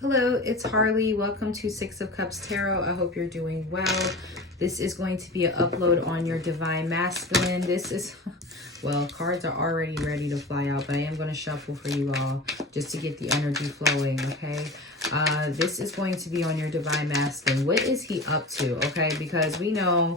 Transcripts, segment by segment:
Hello, it's Harley. Welcome to Six of Cups Tarot. I hope you're doing well. This is going to be an upload on your Divine Masculine. This is, well, cards are already ready to fly out, but I am going to shuffle for you all just to get the energy flowing, okay? This is going to be on your Divine Masculine. What is he up to, okay? Because we know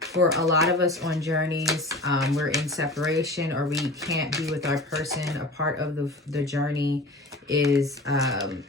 for a lot of us on journeys, we're in separation or we can't be with our person. A part of the journey is a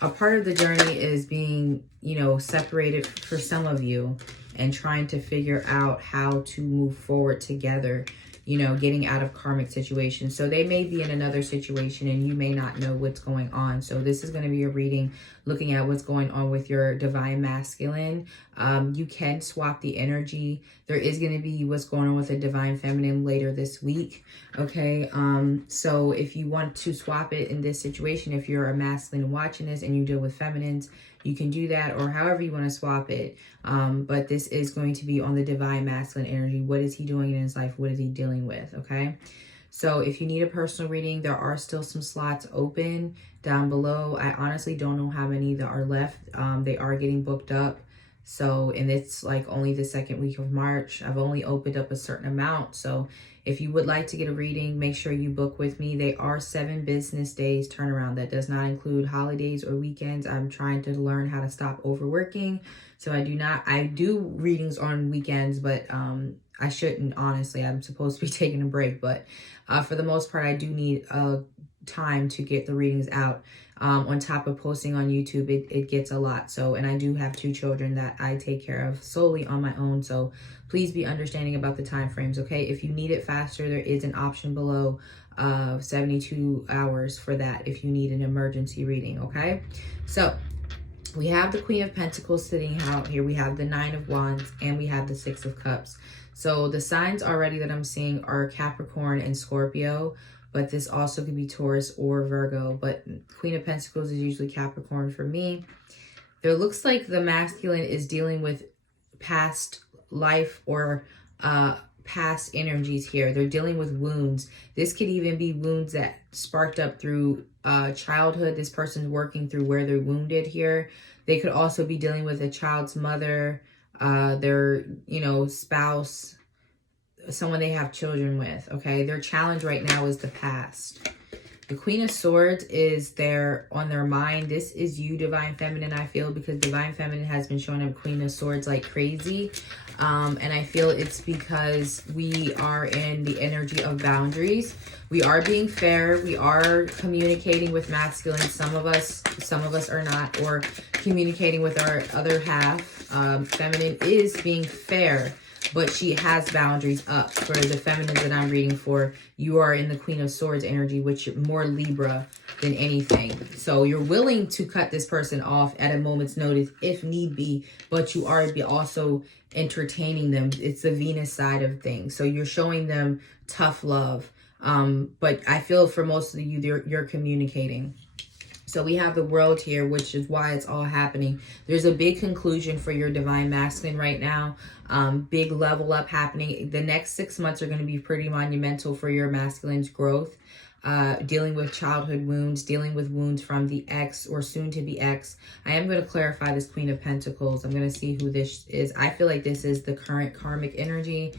part of the journey is being, separated for some of you and trying to figure out how to move forward together, getting out of karmic situations. So they may be in another situation and you may not know what's going on. So this is going to be a reading looking at what's going on with your Divine Masculine. You can swap the energy. There is going to be what's going on with the Divine Feminine later this week. Okay. So if you want to swap it in this situation, if you're a masculine watching this and you deal with feminines, you can do that, or however you want to swap it. But this is going to be on the Divine Masculine energy. What is he doing in his life? What is he dealing with? Okay. So if you need a personal reading, there are still some slots open down below. I honestly don't know how many there are left. They are getting booked up. So, and it's like only the second week of March. I've only opened up a certain amount. So if you would like to get a reading, make sure you book with me. They are 7 business days turnaround. That does not include holidays or weekends. I'm trying to learn how to stop overworking. So I do readings on weekends, but I shouldn't, honestly. I'm supposed to be taking a break, but for the most part, I do need time to get the readings out. On top of posting on YouTube, it gets a lot. So, and I do have 2 children that I take care of solely on my own. So please be understanding about the time frames, okay? If you need it faster, there is an option below 72 hours for that if you need an emergency reading, okay? So we have the Queen of Pentacles sitting out here. We have the 9 of Wands and we have the 6 of Cups. So the signs already that I'm seeing are Capricorn and Scorpio, but this also could be Taurus or Virgo. But Queen of Pentacles is usually Capricorn for me. There looks like the masculine is dealing with past life or past energies here. They're dealing with wounds. This could even be wounds that sparked up through childhood. This person's working through where they're wounded here. They could also be dealing with a child's mother, their, spouse, someone they have children with, okay? Their challenge right now is the past. The Queen of Swords is on their mind. This is you, Divine Feminine, I feel, because Divine Feminine has been showing up Queen of Swords like crazy. And I feel it's because we are in the energy of boundaries. We are being fair. We are communicating with masculine. Some of us are not, or communicating with our other half. Feminine is being fair, but she has boundaries up. For the feminines that I'm reading for, you are in the Queen of Swords energy, which is more Libra than anything. So you're willing to cut this person off at a moment's notice if need be, but you are also entertaining them. It's the Venus side of things. So you're showing them tough love. But I feel for most of you, you're communicating. So we have the World here, which is why it's all happening. There's a big conclusion for your Divine Masculine right now. Big level up happening. The next 6 months are going to be pretty monumental for your masculine's growth. Dealing with childhood wounds, dealing with wounds from the ex or soon to be ex. I am going to clarify this Queen of Pentacles. I'm going to see who this is. I feel like this is the current karmic energy.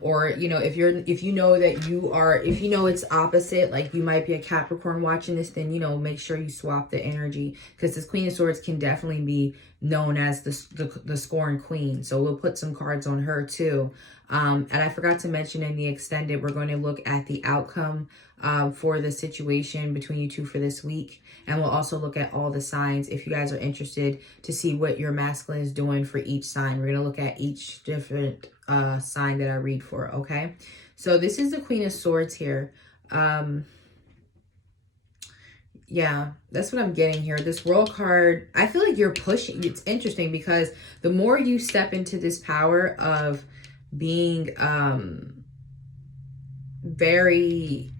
Or, if you know that you are, if you know it's opposite, like you might be a Capricorn watching this, then, make sure you swap the energy, because this Queen of Swords can definitely be known as the scorned queen. So we'll put some cards on her too. And I forgot to mention in the extended, we're going to look at the outcome for the situation between you two for this week. And we'll also look at all the signs if you guys are interested to see what your masculine is doing for each sign. We're going to look at each different sign that I read for, okay? So this is the Queen of Swords here. Yeah, that's what I'm getting here. This World card, I feel like you're pushing. It's interesting because the more you step into this power of being very,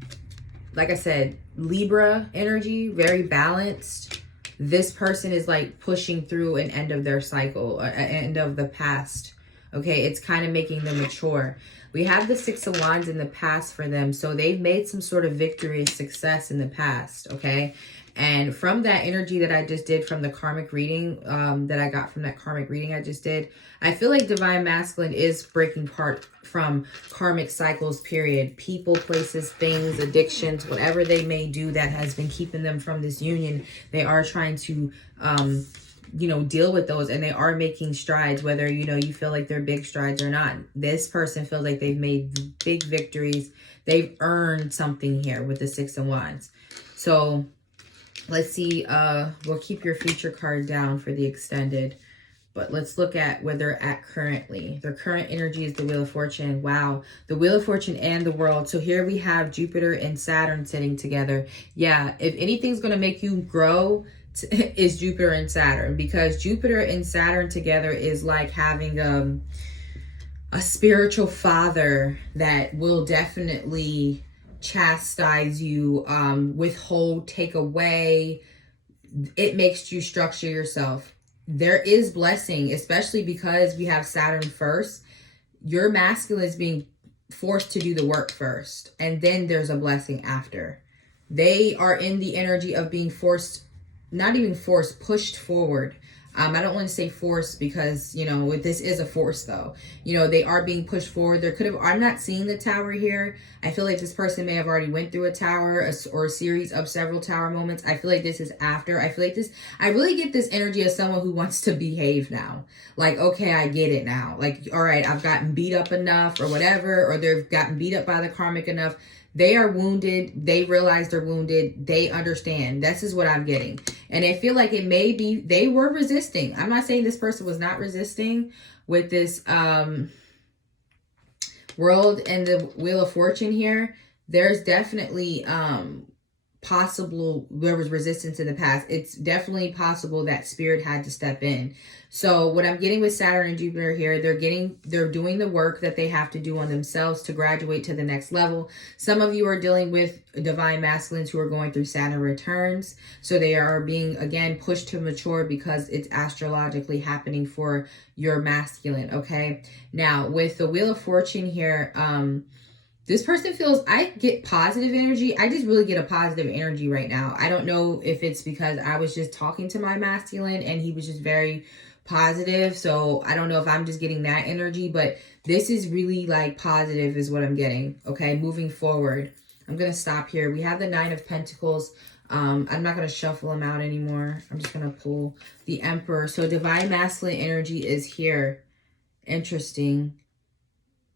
like I said, Libra energy, very balanced, this person is like pushing through an end of their cycle, an end of the past Okay, it's kind of making them mature. We have the Six of Wands in the past for them. So they've made some sort of victory and success in the past. Okay. And from that energy that I just did from the karmic reading, that I got from that karmic reading I just did, I feel like Divine Masculine is breaking part from karmic cycles, period. People, places, things, addictions, whatever they may do that has been keeping them from this union. They are trying to, you know, deal with those, and they are making strides, whether, you know, you feel like they're big strides or not. This person feels like they've made big victories. They've earned something here with the Six of Wands. So let's see, we'll keep your future card down for the extended, but let's look at where they're at currently. Their current energy is the Wheel of Fortune. Wow, the Wheel of Fortune and the World. So here we have Jupiter and Saturn sitting together. Yeah, if anything's going to make you grow, is Jupiter and Saturn, because Jupiter and Saturn together is like having a spiritual father that will definitely chastise you, withhold, take away. It makes you structure yourself. There is blessing, especially because we have Saturn first. Your masculine is being forced to do the work first, and then there's a blessing after. They are in the energy of being forced, not even forced, pushed forward. I don't want to say force because, you know, this is a force though. You know, they are being pushed forward. There could have, I'm not seeing the tower here. I feel like this person may have already went through a tower or a series of several tower moments. I feel like this is after. I feel like this, I really get this energy of someone who wants to behave now. Like, okay, I get it now. Like, all right, I've gotten beat up enough or whatever, or they've gotten beat up by the karmic enough. They are wounded. They realize they're wounded. They understand. This is what I'm getting. And I feel like it may be, they were resisting. I'm not saying this person was not resisting with this World and the Wheel of Fortune here. There's definitely possible, there was resistance in the past. It's definitely possible that spirit had to step in. So what I'm getting with Saturn and Jupiter here, they're doing the work that they have to do on themselves to graduate to the next level. Some of you are dealing with divine masculines who are going through Saturn returns. So they are being, again, pushed to mature because it's astrologically happening for your masculine. Okay. Now with the Wheel of Fortune here, this person feels, I get positive energy. I just really get a positive energy right now. I don't know if it's because I was just talking to my masculine and he was just very positive. So I don't know if I'm just getting that energy, but this is really like positive is what I'm getting. Okay, moving forward. I'm going to stop here. We have the Nine of Pentacles. I'm not going to shuffle them out anymore. I'm just going to pull the Emperor. So divine masculine energy is here. Interesting.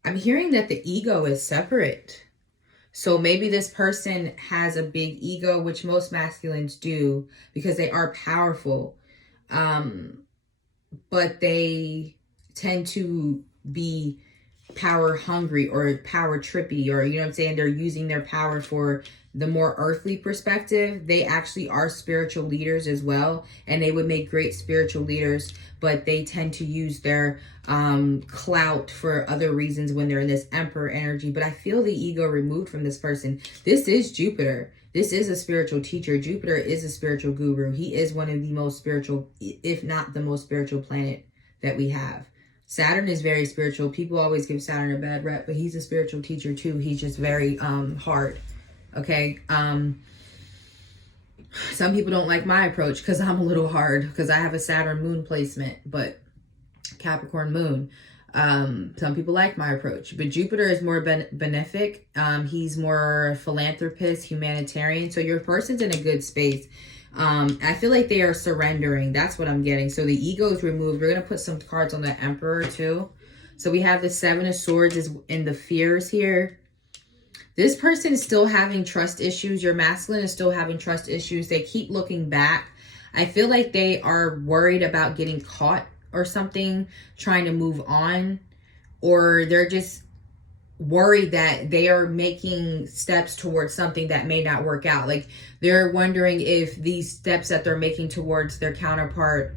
I'm hearing that the ego is separate. So maybe this person has a big ego, which most masculines do because they are powerful. But they tend to be power hungry or power trippy, or, you know what I'm saying? They're using their power for the more earthly perspective. They actually are spiritual leaders as well, and they would make great spiritual leaders, but they tend to use their clout for other reasons when they're in this Emperor energy. But I feel the ego removed from this person. This is Jupiter. This is a spiritual teacher. Jupiter is a spiritual guru. He is one of the most spiritual, if not the most spiritual planet that we have. Saturn is very spiritual. People always give Saturn a bad rep, but he's a spiritual teacher too. He's just very hard. Okay. Some people don't like my approach because I'm a little hard because I have a Saturn moon placement, but Capricorn moon. Some people like my approach, but Jupiter is more benefic. He's more philanthropist, humanitarian. So your person's in a good space. I feel like they are surrendering. That's what I'm getting. So the ego is removed. We're going to put some cards on the Emperor too. So we have the Seven of Swords is in the fears here. This person is still having trust issues. Your masculine is still having trust issues. They keep looking back. I feel like they are worried about getting caught or something, trying to move on, or they're just worried that they are making steps towards something that may not work out. Like they're wondering if these steps that they're making towards their counterpart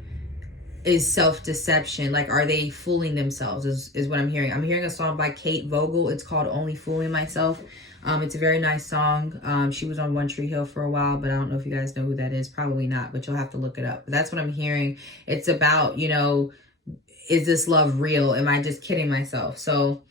is self-deception. Like, are they fooling themselves is what I'm hearing. I'm hearing a song by Kate Vogel. It's called Only Fooling Myself. It's a very nice song. She was on One Tree Hill for a while, but I don't know if you guys know who that is. Probably not, but you'll have to look it up. But that's what I'm hearing. It's about, you know, is this love real? Am I just kidding myself? So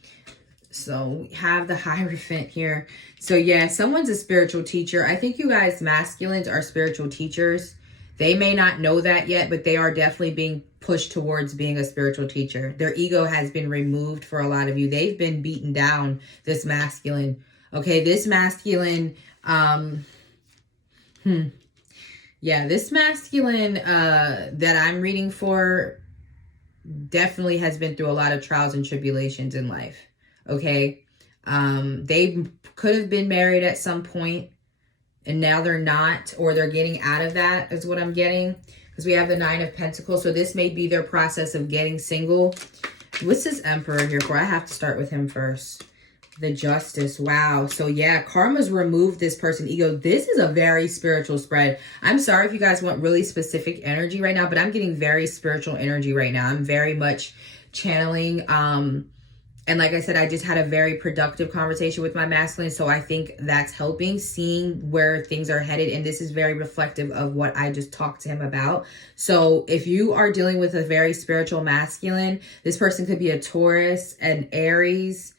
we have the Hierophant here. So yeah, someone's a spiritual teacher. I think you guys masculines are spiritual teachers. They may not know that yet, but they are definitely being pushed towards being a spiritual teacher. Their ego has been removed for a lot of you. They've been beaten down, this masculine. Okay, this masculine, yeah, this masculine that I'm reading for definitely has been through a lot of trials and tribulations in life. Okay, they could have been married at some point and now they're not, or they're getting out of that is what I'm getting, because we have the Nine of Pentacles. So this may be their process of getting single. What's this Emperor here for? I have to start with him first. The Justice. Wow. So yeah, karma's removed this person ego. This is a very spiritual spread. I'm sorry if you guys want really specific energy right now, but I'm getting very spiritual energy right now. I'm very much channeling, and like I said, I just had a very productive conversation with my masculine. So I think that's helping, seeing where things are headed. And this is very reflective of what I just talked to him about. So if you are dealing with a very spiritual masculine, this person could be a Taurus, an Aries,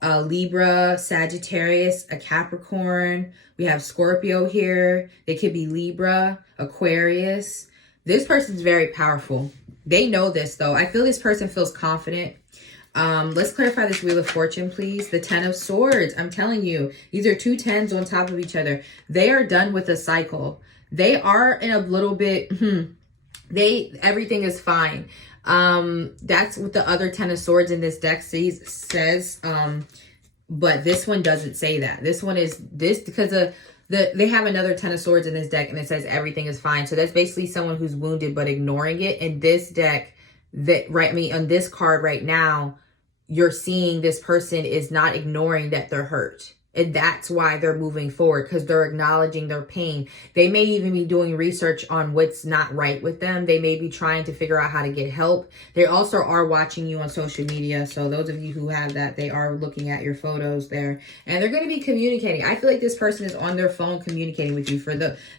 a Libra, Sagittarius, a Capricorn. We have Scorpio here. They could be Libra, Aquarius. This person's very powerful. They know this though. I feel this person feels confident. Let's clarify this Wheel of Fortune, please. The Ten of Swords. I'm telling you, these are two tens on top of each other. They are done with a cycle. They are in a little bit, everything is fine. That's what the other Ten of Swords in this deck says. But this one doesn't say that. This one is this because they have another Ten of Swords in this deck and it says everything is fine. So that's basically someone who's wounded but ignoring it. In this deck, on this card right now, you're seeing this person is not ignoring that they're hurt. And that's why they're moving forward, because they're acknowledging their pain. They may even be doing research on what's not right with them. They may be trying to figure out how to get help. They also are watching you on social media. So those of you who have that, they are looking at your photos there. And they're going to be communicating. I feel like this person is on their phone communicating with you.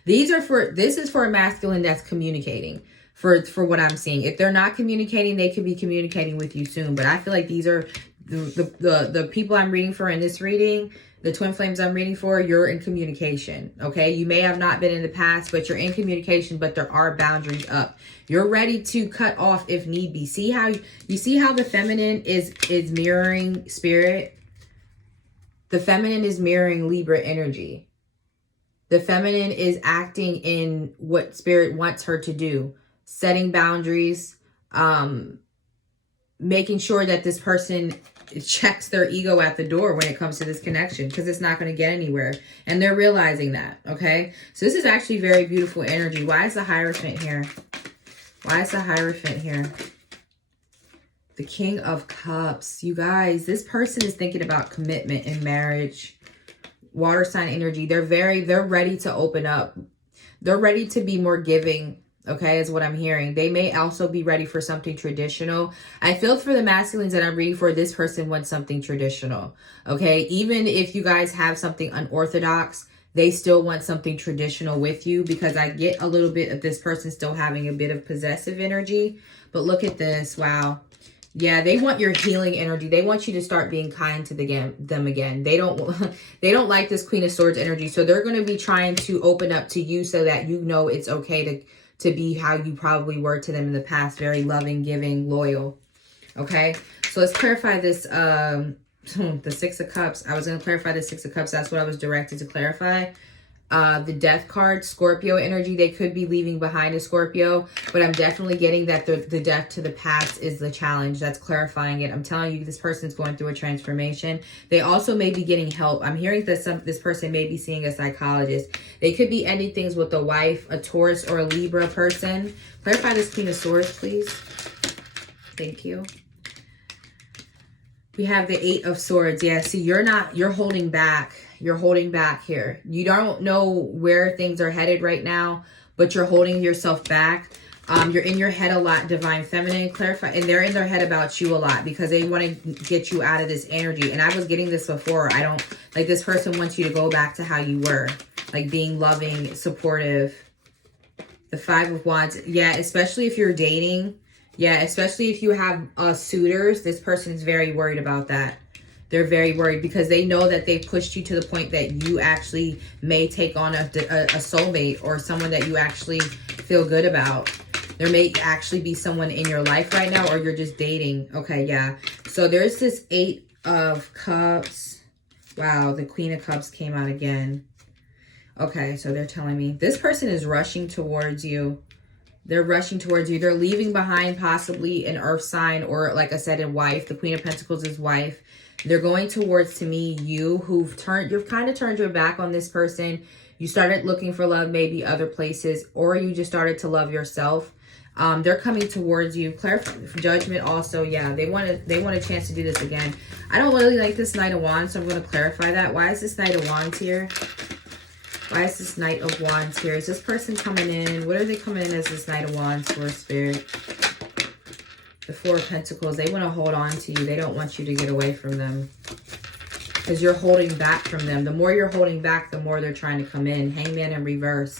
This is for a masculine that's communicating. For what I'm seeing. If they're not communicating, they could be communicating with you soon. But I feel like these are the people I'm reading for in this reading, the twin flames I'm reading for, you're in communication. Okay, you may have not been in the past, but you're in communication, but there are boundaries up. You're ready to cut off if need be. See how the feminine is mirroring spirit? The feminine is mirroring Libra energy. The feminine is acting in what spirit wants her to do. Setting boundaries, making sure that this person checks their ego at the door when it comes to this connection, because it's not going to get anywhere. And they're realizing that, okay? So this is actually very beautiful energy. Why is the Hierophant here? Why is the Hierophant here? The King of Cups. You guys, this person is thinking about commitment in marriage. Water sign energy. They're ready to open up. They're ready to be more giving. Okay, is what I'm hearing. They may also be ready for something traditional. I feel for the masculines that I'm reading for, this person wants something traditional. Okay, even if you guys have something unorthodox, they still want something traditional with you, because I get a little bit of this person still having a bit of possessive energy. But look at this. Wow. Yeah, they want your healing energy. They want you to start being kind to them again. They don't like this Queen of Swords energy. So they're going to be trying to open up to you so that you know it's okay to be how you probably were to them in the past. Very loving, giving, loyal. Okay, so let's clarify this, the Six of Cups. I was going to clarify the Six of Cups. That's what I was directed to clarify. The Death card, Scorpio energy. They could be leaving behind a Scorpio, but I'm definitely getting that the death to the past is the challenge. That's clarifying it. I'm telling you, this person's going through a transformation. They also may be getting help. I'm hearing that this person may be seeing a psychologist. They could be ending things with a wife, a Taurus, or a Libra person. Clarify this Queen of Swords, please. Thank you. We have the Eight of Swords. Yeah, see, you're holding back. You're holding back here. You don't know where things are headed right now, but you're holding yourself back. You're in your head a lot, Divine Feminine. Clarify, and they're in their head about you a lot because they want to get you out of this energy. And I was getting this before. I don't, like, this person wants you to go back to how you were, like being loving, supportive. The Five of Wands. Yeah, especially if you're dating. Yeah, especially if you have suitors, this person is very worried about that. They're very worried because they know that they pushed you to the point that you actually may take on a soulmate or someone that you actually feel good about. There may actually be someone in your life right now, or you're just dating. Okay, yeah. So there's this 8 of Cups. Wow, the Queen of Cups came out again. Okay, so they're telling me this person is rushing towards you. They're rushing towards you. They're leaving behind possibly an earth sign or, like I said, a wife. The Queen of Pentacles is wife. They're going towards, to me, you've kind of turned your back on this person. You started looking for love maybe other places, or you just started to love yourself. They're coming towards you. Judgment also, yeah. They want a chance to do this again. I don't really like this Knight of Wands, so I'm going to clarify that. Why is this Knight of Wands here? Why is this Knight of Wands here? Is this person coming in? What are they coming in as this Knight of Wands for, Spirit? The Four of Pentacles. They want to hold on to you. They don't want you to get away from them. Because you're holding back from them. The more you're holding back, the more they're trying to come in. Hangman in reverse.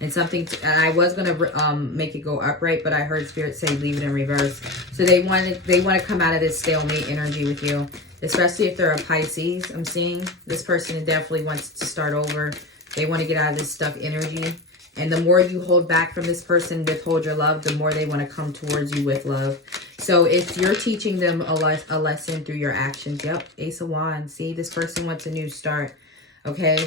And I was going to make it go upright, but I heard Spirit say leave it in reverse. So they want to come out of this stalemate energy with you. Especially if they're a Pisces, I'm seeing. This person definitely wants to start over. They want to get out of this stuck energy. And the more you hold back from this person, withhold your love, the more they want to come towards you with love. So if you're teaching them a lesson through your actions, yep, Ace of Wands. See, this person wants a new start. Okay.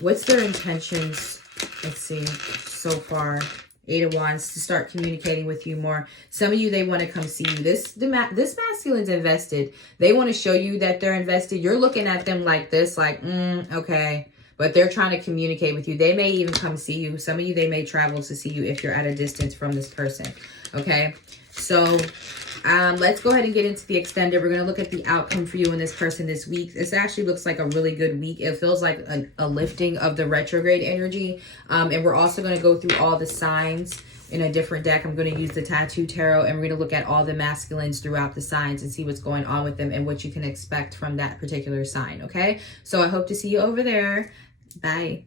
What's their intentions? Let's see. So far, 8 of Wands, to start communicating with you more. Some of you, they want to come see you. This masculine's invested. They want to show you that they're invested. You're looking at them like this, like, okay. But they're trying to communicate with you. They may even come see you. Some of you, they may travel to see you if you're at a distance from this person. Okay? So, let's go ahead and get into the extended. We're going to look at the outcome for you and this person this week. This actually looks like a really good week. It feels like a lifting of the retrograde energy. And we're also going to go through all the signs in a different deck. I'm going to use the Tattoo Tarot, and we're going to look at all the masculines throughout the signs and see what's going on with them and what you can expect from that particular sign. Okay? So I hope to see you over there. Bye.